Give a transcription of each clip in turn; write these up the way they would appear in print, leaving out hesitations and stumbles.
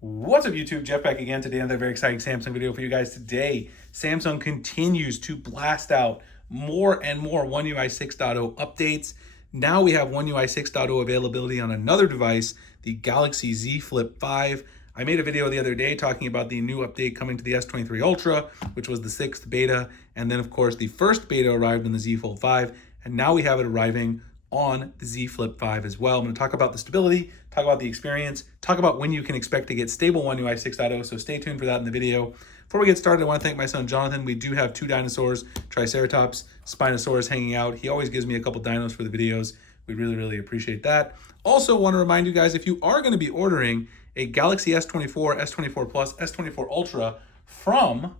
What's up YouTube? Jeff back again today. Another very exciting Samsung video for you guys today. Samsung continues to blast out more and more One UI 6.0 updates. Now we have One UI 6.0 availability on another device, the Galaxy Z Flip 5. I made a video the other day talking about the new update coming to the S23 Ultra, which was the 6th beta. And then of course the first beta arrived in the Z Fold 5. And now we have it arriving on the Z Flip 5 as well. I'm going to talk about the stability, talk about the experience, talk about when you can expect to get stable One UI 6.0, so stay tuned for that in the video. Before we get started, I want to thank my son Jonathan. We do have two dinosaurs, Triceratops, Spinosaurus hanging out. He always gives me a couple dinos for the videos. We really appreciate that. Also want to remind you guys, if you are going to be ordering a Galaxy S24, S24 Plus, S24 Ultra from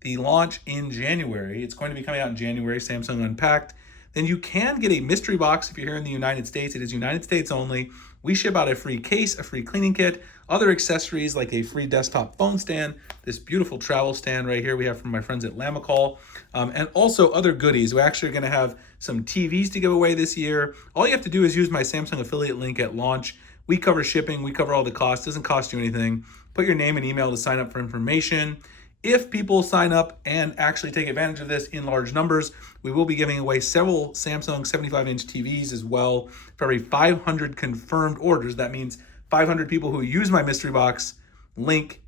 the launch in January, it's going to be coming out in January, Samsung Unpacked, then you can get a mystery box if you're here in the United States. It is United States only. We ship out a free case, a free cleaning kit, other accessories like a free desktop phone stand, this beautiful travel stand right here we have from my friends at Lamicall, and also other goodies. We're actually going to have some TVs to give away this year. All you have to do is use my Samsung affiliate link at launch. We cover shipping, we cover all the costs, doesn't cost you anything. Put your name and email to sign up for information. If people sign up and actually take advantage of this in large numbers, we will be giving away several Samsung 75-inch TVs as well for every 500 confirmed orders. That means 500 people who use my mystery box link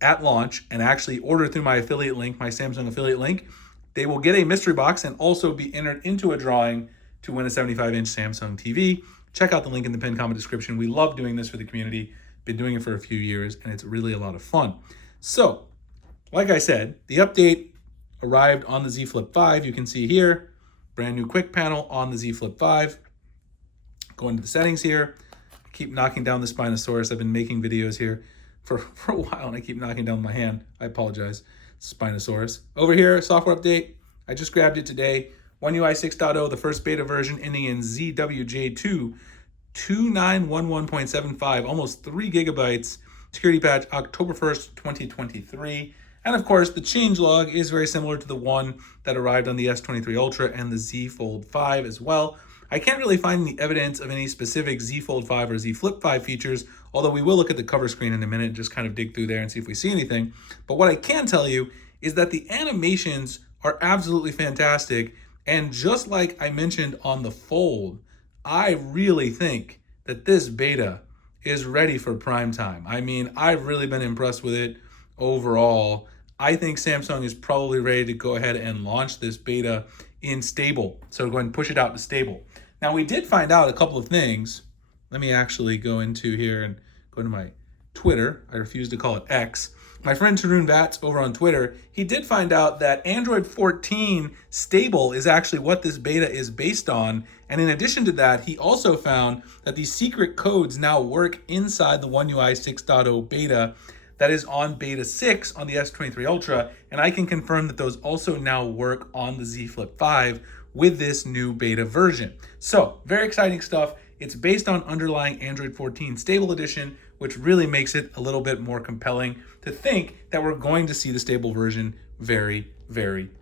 at launch and actually order through my affiliate link, my Samsung affiliate link, they will get a mystery box and also be entered into a drawing to win a 75-inch Samsung TV. Check out the link in the pinned comment description. We love doing this for the community. Been doing it for a few years and it's really a lot of fun. So, like I said, the update arrived on the Z Flip 5. You can see here, brand new quick panel on the Z Flip 5. Go into the settings here. Keep knocking down the Spinosaurus. I've been making videos here for a while and I keep knocking down my hand. I apologize. Spinosaurus. Over here, software update. I just grabbed it today. One UI 6.0, the first beta version ending in ZWJ2 2911.75, almost 3 gigabytes. Security patch October 1st, 2023. And of course, the changelog is very similar to the one that arrived on the S23 Ultra and the Z Fold 5 as well. I can't really find the evidence of any specific Z Fold 5 or Z Flip 5 features, although we will look at the cover screen in a minute and just kind of dig through there and see if we see anything. But what I can tell you is that the animations are absolutely fantastic. And just like I mentioned on the Fold, I really think that this beta is ready for prime time. I mean, I've really been impressed with it overall. I think Samsung is probably ready to go ahead and launch this beta in stable. So go ahead and push it out to stable. Now we did find out a couple of things. Let me actually go into here and go to my Twitter. I refuse to call it X. My friend Tarun Vats over on Twitter, he did find out that Android 14 stable is actually what this beta is based on. And in addition to that, he also found that these secret codes now work inside the One UI 6.0 beta that is on beta 6 on the S23 Ultra, and I can confirm that those also now work on the Z Flip 5 with this new beta version. So, very exciting stuff. It's based on underlying Android 14 stable edition, which really makes it a little bit more compelling to think that we're going to see the stable version very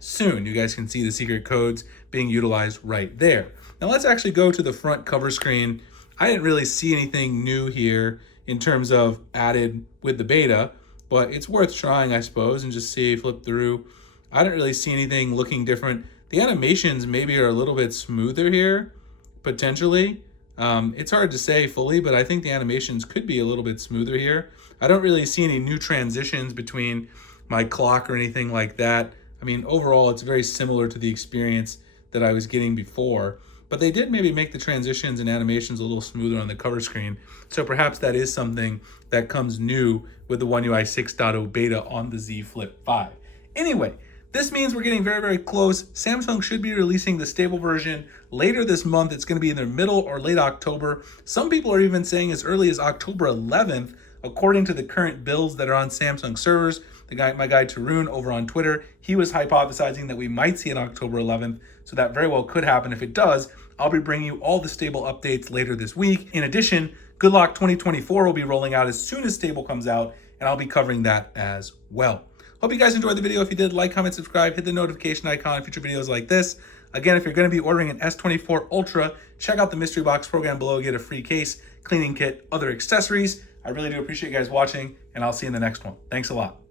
soon. You guys can see the secret codes being utilized right there. Now let's actually go to the front cover screen. I didn't really see anything new here in terms of added with the beta, but it's worth trying, I suppose, and just see, flip through. I didn't really see anything looking different. The animations maybe are a little bit smoother here, potentially. It's hard to say fully, but I think the animations could be a little bit smoother here. I don't really see any new transitions between my clock or anything like that. I mean, overall, it's very similar to the experience that I was getting before. But they did maybe make the transitions and animations a little smoother on the cover screen. So perhaps that is something that comes new with the One UI 6.0 beta on the Z Flip 5. Anyway, this means we're getting very close. Samsung should be releasing the stable version later this month. It's going to be in their middle or late October. Some people are even saying as early as October 11th, according to the current builds that are on Samsung servers. My guy Tarun over on Twitter, he was hypothesizing that we might see it October 11th. So that very well could happen. If it does, I'll be bringing you all the stable updates later this week. In addition, Good Lock 2024 will be rolling out as soon as stable comes out, and I'll be covering that as well. Hope you guys enjoyed the video. If you did, like, comment, subscribe, hit the notification icon for future videos like this. Again, if you're going to be ordering an S24 Ultra, check out the mystery box program below. Get a free case, cleaning kit, other accessories. I really do appreciate you guys watching, and I'll see you in the next one. Thanks a lot.